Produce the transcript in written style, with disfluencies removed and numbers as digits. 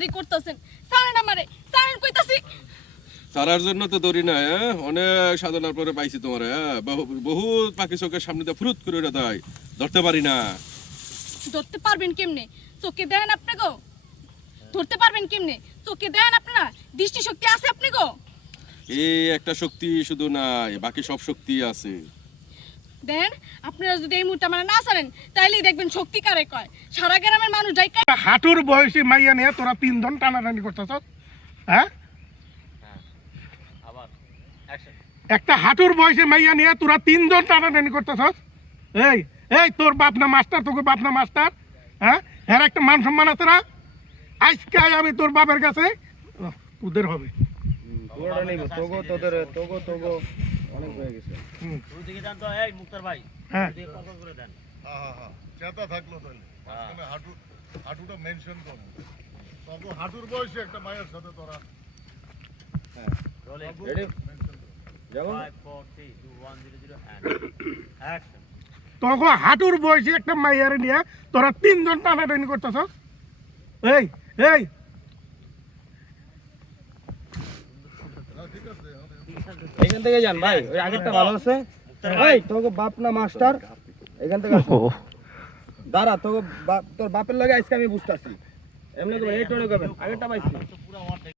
বাড়াবাড়ি করতেছেন। ছাড়েন আমারে, ছাড়েন কইতাছি। সারার জন্য তো দৌড়ি না, হ্যাঁ? অনেক সাধনার পরে পাইছি তোমার, হ্যাঁ? বহুত পাখি চোখের সামনে দিয়ে ফুরুত করে ওটা দেয়, ধরতে পারি না। ধরতে পারবেন কেমনে? চোখে দেখেন আপনি গো? ধরতে পারবেন কেমনে? চোখে দেখেন আপনারা? দৃষ্টি শক্তি আছে আপনি গো? এই একটা শক্তি শুধু নাই, বাকি সব শক্তি আছে। দেন আপনারা যদি এই মুহূর্তে মানে না ছাড়েন তাইলেই দেখবেন শক্তি কারে কয়। সারা গ্রামের মানুষ যাই হাঁটুর বয়সী মাইয়া নিয়ে তোরা 3 জন টানাটানি করতেছ, হ্যাঁ? একটা হাঁটুর বয়সী মাইয়া নিয়ে তোরা 3 জন টানাটানি করতেছ। এই এই তোর বাপ না মাস্টার, তোকে বাপ না মাস্টার, হ্যাঁ? এর একটা মান সম্মান আছে না? আজকে আমি তোর বাপের কাছে তোদের হবে। অনেক হয়ে গেছে। শুরু থেকে জানতো এই মুক্তার ভাই, হ্যাঁ কত করে দেন? চেতা থাকলো তাহলে মাঝখানে হাঁটুটা মেনশন করো। তবে হাঁটুর বয়সে একটা মায়ের সাথে তোরা রেডি? যেমন 5 4 3 2 1 0 0 এন্ড অ্যাকশন। তোকে হাঁটুর বয়সী একটা মাইয়ারে নিয়ে তোরা 3 জন টানাটানি করতেছ। এই এই এখান থেকে যান ভাই, ওই আগেরটা ভালো আছে। এই তোকে বাপ না মাস্টার, এখান থেকে আসো। দাঁড়া, তোর বাপের লাগে আজকে আমি বুঝতেছি। এমনি করে এই টোনে করবেন, আগেরটা পাইছি।